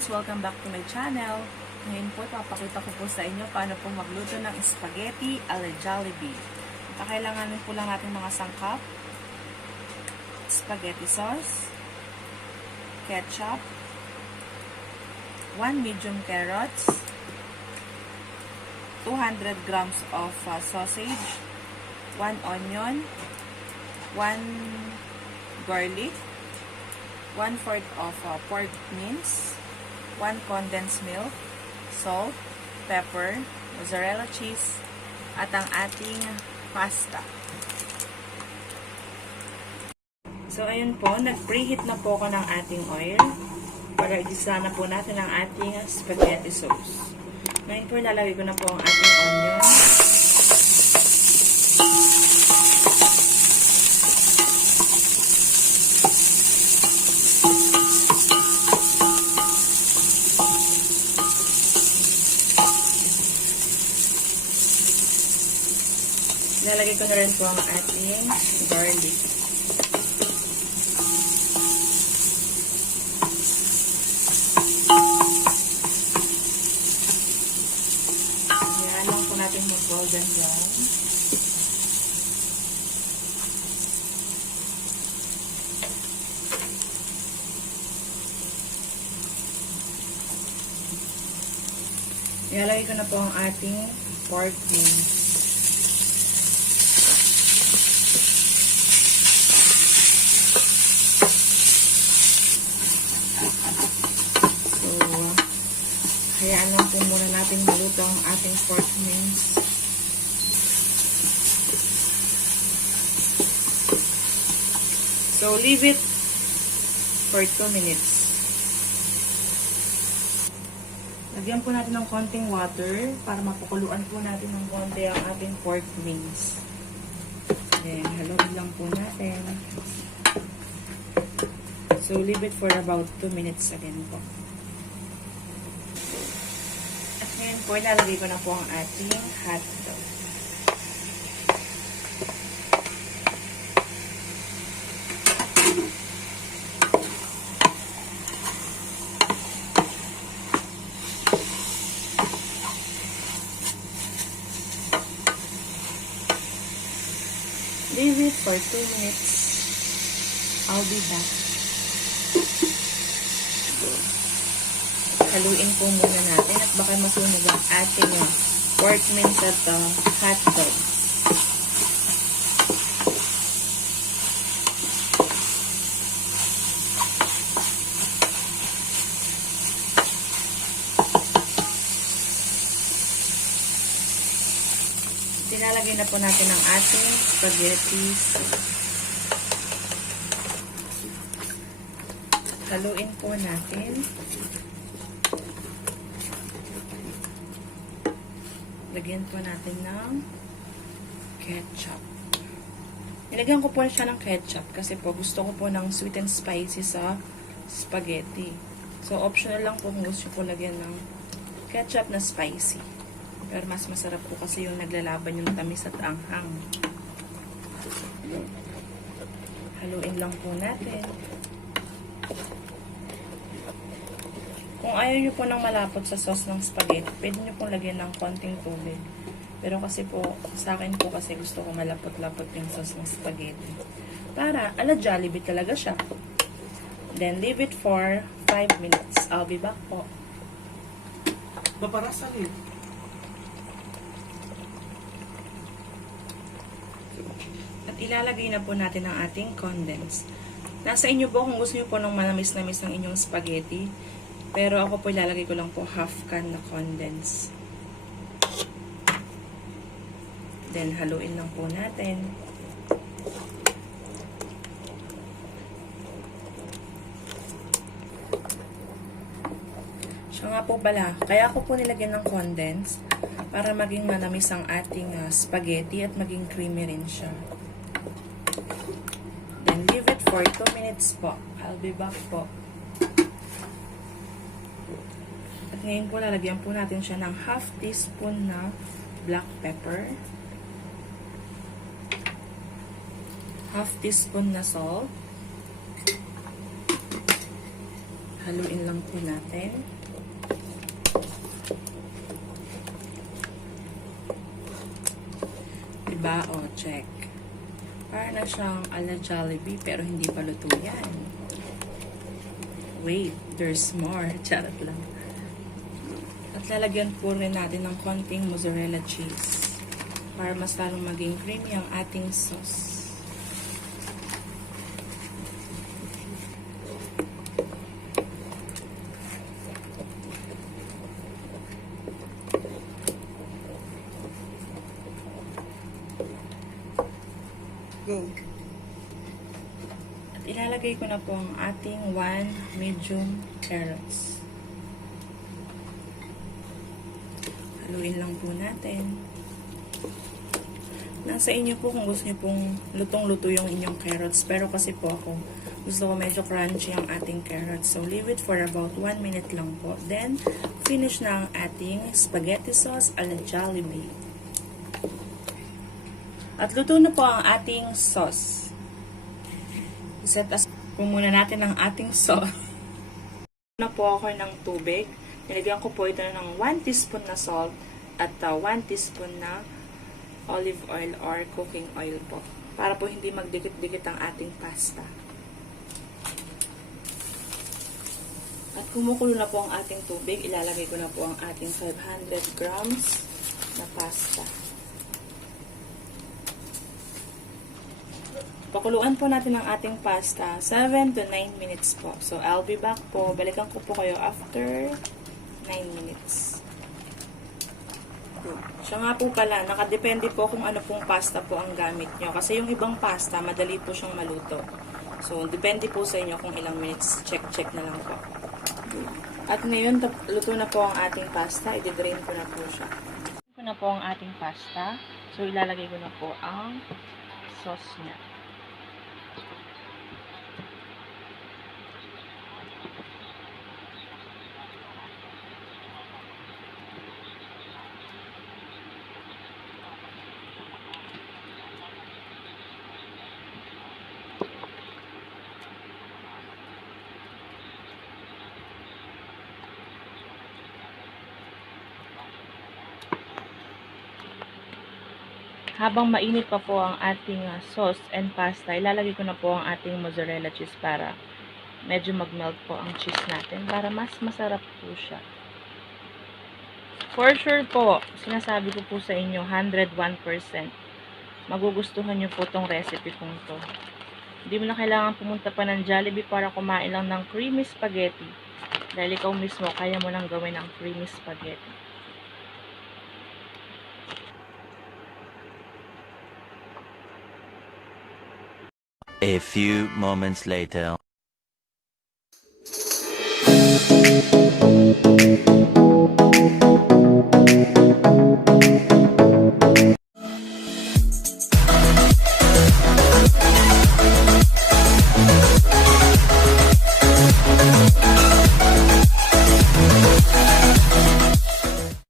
guys! Welcome back to my channel. Ngayon po, papakita ko po sa inyo paano po magluto ng spaghetti alla Jollibee. Kakailanganin po lang natin mga sangkap. Spaghetti sauce, ketchup, 1 medium carrots, 200 grams of sausage, 1 onion, 1 garlic, 1/4 of pork mince, 1 condensed milk, salt, pepper, mozzarella cheese, at ang ating pasta. So, ayun po, nag-preheat na po ako ng ating oil para igisa na po natin ang ating spaghetti sauce. Ngayon po, ilalagay ko na po ang ating onion. Ilalagay ko na rin po ang ating garlic. Yan lang po natin mag-golden brown. Ilalagay ko na po ang ating pork mince. Hayaan lang po muna natin maluto ang ating pork mince. So, leave it for 2 minutes. Lagyan po natin ng konting water para mapakuluan po natin ng konti ang ating pork mince. Then, haluin lang po natin. So, leave it for about 2 minutes again po. Ngayon po, ilalagay ko na po ang ating hotdog. Leave it for 2 minutes. I'll be back. Haluin po muna natin at baka masunog ang ating pork mince at hotdog. Tinalagay na po natin ang ating spaghetti sauce. Haluin po natin. Lagyan po natin ng ketchup. Nilagyan ko po siya ng ketchup kasi po gusto ko po ng sweet and spicy sa spaghetti. So, optional lang po kung gusto ko lagyan ng ketchup na spicy. Pero mas masarap po kasi yung naglalaban yung tamis at anghang. Haluin lang po natin. Kung ayaw nyo po ng malapot sa sauce ng spaghetti, pwede nyo pong lagyan ng konting tubig. Pero kasi po, sa akin po kasi gusto ko malapot-lapot yung sauce ng spaghetti. Para, ala Jollibee talaga siya. Then, leave it for 5 minutes. I'll be back po. Babarasan eh. At ilalagay na po natin ang ating condensed. Nasa inyo po kung gusto nyo po ng manamis-namis ng inyong spaghetti. Pero ako po ilalagay ko lang po half can na condense. Then, haluin lang po natin. Siya nga po pala, kaya ako po nilagyan ng condense para maging manamis ang ating spaghetti at maging creamy rin siya. Then, leave it for 2 minutes po. I'll be back po. At ngayon po, lalagyan po natin siya ng half teaspoon na black pepper, half teaspoon na salt, Haluin lang po natin. Diba? O, check. Para na siyang ala Jollibee, pero hindi pa luto yan. Wait, there's more. Charot lang. At lalagyan po rin natin ng konting mozzarella cheese para mas lalong maging creamy ang ating sauce. Go! At ilalagay ko na po ang ating 1 medium carrots. Haluin lang po natin. Nasa inyo po kung gusto niyo pong lutong-luto yung inyong carrots. Pero kasi po ako, gusto ko medyo crunchy ang ating carrots. So, leave it for about 1 minute lang po. Then, finish na ang ating spaghetti sauce a la Jollibee. At luto na po ang ating sauce. Set aside po muna natin ang ating sauce. Na po ako ng tubig. Nilagyan ko po ito ng 1 teaspoon na salt at 1 teaspoon na olive oil or cooking oil po. Para po hindi magdikit-dikit ang ating pasta. At kumukulo na po ang ating tubig, ilalagay ko na po ang ating 500 grams na pasta. Pakuluan po natin ang ating pasta 7 to 9 minutes po. So, I'll be back po. Balikan ko po kayo after 9 minutes. Siya nga po pala, nakadepende po kung ano pong pasta po ang gamit nyo. Kasi yung ibang pasta, madali po siyang maluto. So, depende po sa inyo kung ilang minutes. Check na lang po. At ngayon, luto na po ang ating pasta. I-drain ko na po siya. Luto ko na po ang ating pasta. So, ilalagay ko na po ang sauce niya. Habang mainit pa po ang ating sauce and pasta, ilalagay ko na po ang ating mozzarella cheese para medyo mag-melt po ang cheese natin para mas masarap po siya. For sure po, sinasabi ko po sa inyo, 101%. Magugustuhan nyo po tong recipe kong to. Hindi mo na kailangan pumunta pa ng Jollibee para kumain lang ng creamy spaghetti. Dahil ikaw mismo, kaya mo nang gawin ang creamy spaghetti. A few moments later.